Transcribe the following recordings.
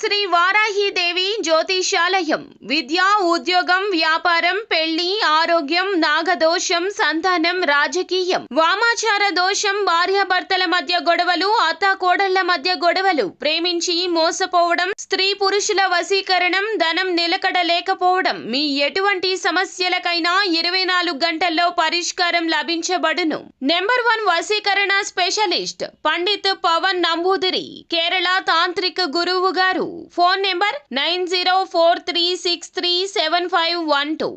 శ్రీ వారాహిదేవి జ్యోతిషాలయం విద్య, ఉద్యోగం, వ్యాపారం, పెళ్లి, ఆరోగ్యం, నాగదోషం, సంతానం, రాజకీయం, వామాచార దోషం, భార్యాభర్తల మధ్య గొడవలు, అత్తాకోడళ్ల మధ్య గొడవలు, ప్రేమించి మోసపోవడం, స్త్రీ పురుషుల వశీకరణం, ధనం నిలకడ లేకపోవడం, మీ ఎటువంటి సమస్యలకైనా 24 గంటల్లో పరిష్కారం లభించబడును. నెంబర్ 1 వశీకరణ స్పెషలిస్ట్ పండిత్ పవన్ నంబూదిరి, కేరళ తాంత్రిక గురువు గారు. Phone number 9043637512.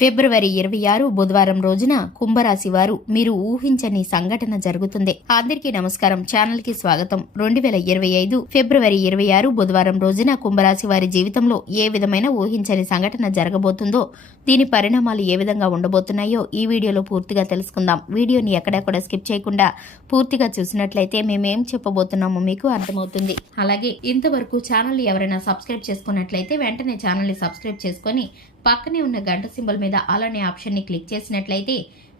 ఫిబ్రవరి 26 బుధవారం రోజున కుంభరాశి వారు మీరు ఊహించని సంఘటన జరుగుతుంది. అందరికీ నమస్కారం, ఛానల్ కి స్వాగతం. 2025 ఫిబ్రవరి 26 బుధవారం రోజున కుంభరాశి వారి జీవితంలో ఏ విధమైన ఊహించని సంఘటన జరగబోతుందో, దీని పరిణామాలు ఏ విధంగా ఉండబోతున్నాయో ఈ వీడియోలో పూర్తిగా తెలుసుకుందాం. వీడియోని ఎక్కడా కూడా స్కిప్ చేయకుండా పూర్తిగా చూసినట్లయితే మేమేం చెప్పబోతున్నామో మీకు అర్థమవుతుంది. అలాగే ఇంతవరకు ఛానల్ ఎవరైనా సబ్స్క్రైబ్ చేసుకున్నట్లయితే వెంటనే ఛానల్ ని సబ్స్క్రైబ్ చేసుకుని పక్కనే ఉన్న గంట సింబల్ మీద అలానే ఆప్షన్ ని క్లిక్ చేసినట్లయితే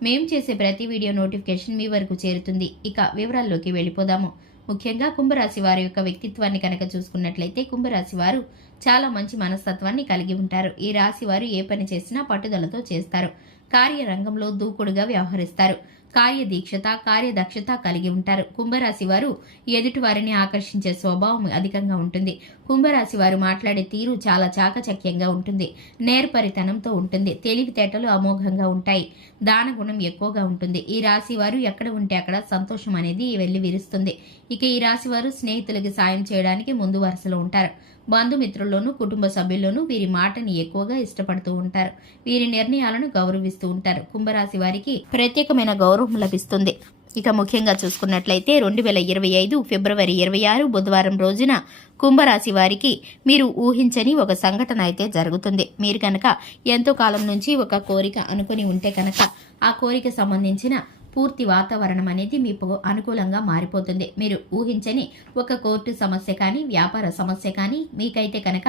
మేం చేసే ప్రతి వీడియో నోటిఫికేషన్ మీ వరకు చేరుతుంది. ఇక వివరాల్లోకి వెళ్ళిపోదాము. ముఖ్యంగా కుంభరాశి వారి యొక్క వ్యక్తిత్వాన్ని కనుక చూసుకున్నట్లయితే కుంభరాశి వారు చాలా మంచి మనస్తత్వాన్ని కలిగి ఉంటారు. ఈ రాశి వారు ఏ పని చేసినా పట్టుదలతో చేస్తారు. కార్యరంగంలో దూకుడుగా వ్యవహరిస్తారు. కార్యదీక్షత, కార్యదక్షత కలిగి ఉంటారు. కుంభరాశి వారు ఎదుటి వారిని ఆకర్షించే స్వభావం అధికంగా ఉంటుంది. కుంభరాశి వారు మాట్లాడే తీరు చాలా చాకచక్యంగా ఉంటుంది. నేర్పరితనంతో ఉంటుంది. తెలివితేటలు అమోఘంగా ఉంటాయి. దానగుణం ఎక్కువగా ఉంటుంది. ఈ రాశి వారు ఎక్కడ ఉంటే అక్కడ సంతోషం అనేది వెళ్లి విరుస్తుంది. ఇక ఈ రాశి వారు స్నేహితులకి సాయం చేయడానికి ముందు వరుసలో ఉంటారు. బంధుమిత్రుల్లోనూ కుటుంబ సభ్యుల్లోనూ వీరి మాటని ఎక్కువగా ఇష్టపడుతూ ఉంటారు. వీరి నిర్ణయాలను గౌరవిస్తూ ఉంటారు. కుంభరాశి వారికి ప్రత్యేకమైన గౌరవం లభిస్తుంది. ఇక ముఖ్యంగా చూసుకున్నట్లయితే 2025 ఫిబ్రవరి 26 బుధవారం రోజున కుంభరాశి వారికి మీరు ఊహించని ఒక సంఘటన అయితే జరుగుతుంది. మీరు కనుక ఎంతో కాలం నుంచి ఒక కోరిక అనుకుని ఉంటే కనుక ఆ కోరిక సంబంధించిన పూర్తి వాతావరణం అనేది మీకు అనుకూలంగా మారిపోతుంది. మీరు ఊహించని ఒక కోర్టు సమస్య కానీ, వ్యాపార సమస్య కానీ, మీకైతే కనుక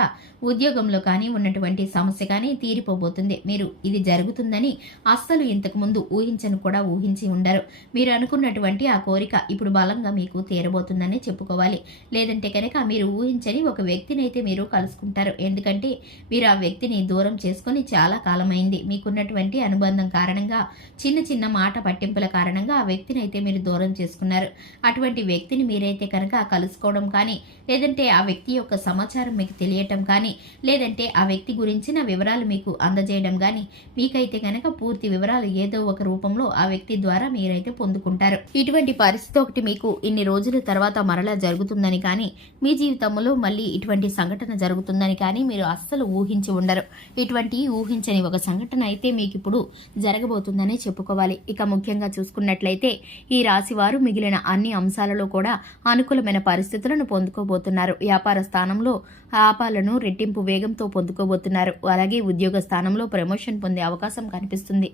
ఉద్యోగంలో కానీ ఉన్నటువంటి సమస్య కానీ తీరిపోబోతుంది. మీరు ఇది జరుగుతుందని అస్సలు ఇంతకు ముందు ఊహించి ఉండరు. మీరు అనుకున్నటువంటి ఆ కోరిక ఇప్పుడు బలంగా మీకు తీరబోతుందని చెప్పుకోవాలి. లేదంటే కనుక మీరు ఊహించని ఒక వ్యక్తిని అయితే మీరు కలుసుకుంటారు. ఎందుకంటే మీరు ఆ వ్యక్తిని దూరం చేసుకొని చాలా కాలమైంది. మీకున్నటువంటి అనుబంధం కారణంగా చిన్న చిన్న మాట పట్టింపుల కారణంగా ఆ వ్యక్తిని అయితే మీరు దూరం చేసుకున్నారు. అటువంటి వ్యక్తిని మీరైతే కనుక కలుసుకోవడం కానీ, లేదంటే ఆ వ్యక్తి యొక్క సమాచారం మీకు తెలియటం కానీ, లేదంటే ఆ వ్యక్తి గురించిన వివరాలు మీకు అందజేయడం కానీ, మీకైతే కనుక పూర్తి వివరాలు ఏదో ఒక రూపంలో ఆ వ్యక్తి ద్వారా మీరైతే పొందుకుంటారు. ఇటువంటి పరిస్థితి ఒకటి మీకు ఇన్ని రోజుల తర్వాత మరలా జరుగుతుందని కానీ, మీ జీవితంలో మళ్ళీ ఇటువంటి సంఘటన జరుగుతుందని కానీ మీరు అస్సలు ఊహించి ఉండరు. ఇటువంటి ఊహించని ఒక సంఘటన అయితే మీకు ఇప్పుడు జరగబోతుందని చెప్పుకోవాలి. ఇక ముఖ్యంగా చూసుకున్నట్లయితే ఈ రాశి వారు మిగిలిన అన్ని అంశాలలో కూడా అనుకూలమైన పరిస్థితులను పొందుకోబోతున్నారు. వ్యాపార స్థానంలో లాభాలను రెట్టింపు వేగంతో పొందుకోబోతున్నారు. అలాగే ఉద్యోగ స్థానంలో ప్రమోషన్ పొందే అవకాశం కనిపిస్తుంది.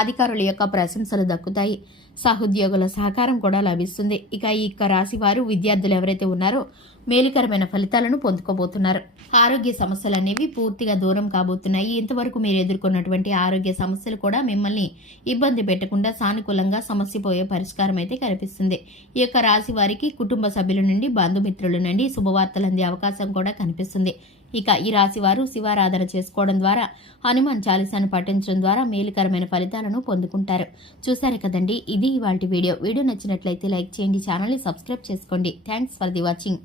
అధికారుల యొక్క ప్రశంసలు దక్కుతాయి. సహోద్యోగుల సహకారం కూడా లభిస్తుంది. ఇక ఈ రాశి వారు విద్యార్థులు ఎవరైతే ఉన్నారో మేలుకరమైన ఫలితాలను పొందుకోబోతున్నారు. ఆరోగ్య సమస్యలు అనేవి పూర్తిగా దూరం కాబోతున్నాయి. ఇంతవరకు మీరు ఎదుర్కొన్నటువంటి ఆరోగ్య సమస్యలు కూడా మిమ్మల్ని ఇబ్బంది పెట్టకుండా సానుకూలంగా సమస్య పోయే పరిష్కారం అయితే కనిపిస్తుంది. ఈ యొక్క రాశి వారికి కుటుంబ సభ్యుల నుండి, బంధుమిత్రుల నుండి శుభవార్తలు అందే అవకాశం కూడా కనిపిస్తుంది. ఇక ఈ రాశి వారు శివారాధన చేసుకోవడం ద్వారా, హనుమాన్ చాలీసాను పఠించడం ద్వారా మేలుకరమైన ఫలితాలను పొందుకుంటారు. చూశారు కదండి, ఇది ఇవాల్టి వీడియో. వీడియో నచ్చినట్లయితే లైక్ చేయండి, ఛానల్ని సబ్స్క్రైబ్ చేసుకోండి. Thanks for the watching.